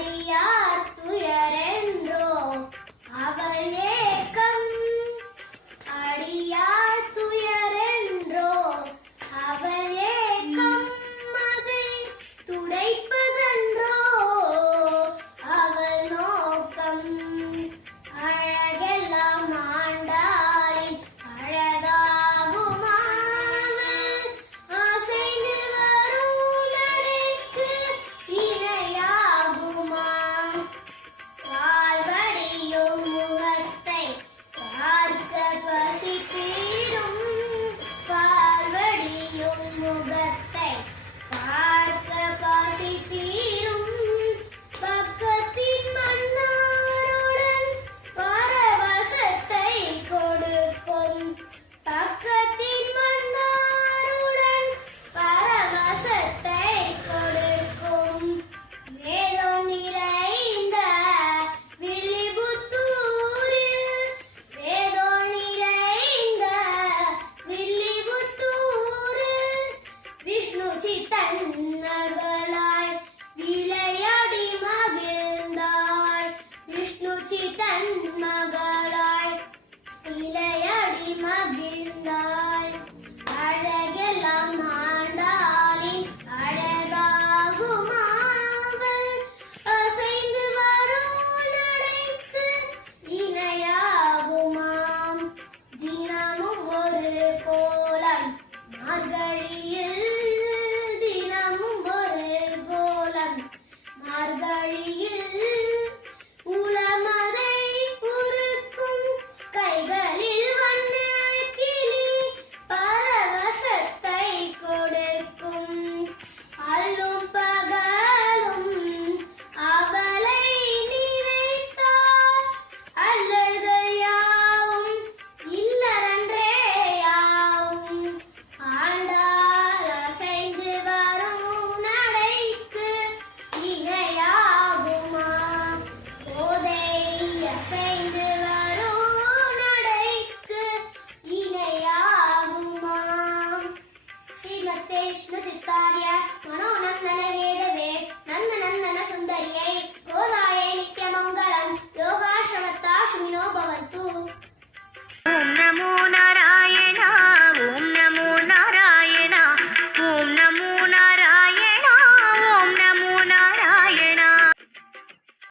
அடியார் துயரென்றோ அவள் ஏக்கம் அடியார் துயரென்றோ அவள் ஏக்கம் அதை துடைப்பதென்றோ அவள் நோக்கம் அழகெல்லாம் ஆண்டாளின் அழகாகுமாமல் அசைந்து வரும் நடைக்கு இணையாகுமாம் பால்வடியும் முகத்தை பார்க்க பசி தீரும் பால்வடியும் முகத்தை பார்க்க பசி தீரும் பக்கத்தின் மன்னாருடன் பரவசத்தை கொடுக்கும் பக்கத்தின் மன்னாருடன் பரவசத்தை கொடுக்கும் வேதம் நிறைந்த வில்லிபுத்தூரில் வேதம் நிறைந்த வில்லிபுத்தூரில் விஷ்ணு சித்தன் மகளாய் விளையாடி மகிழ்ந்தாள் விஷ்ணு சித்தன் மகளாய் விளையாடி மகிழ்ந்தாள் அழகெல்லாம் ஆண்டாளின் அழகாகுமாவள் அசைந்து வரும் நடைக்கு இணையாகுமாம் தினமும் ஒரு கோலம் மார்கழியில் தினமும் ஒரு கோலம் மார்கழி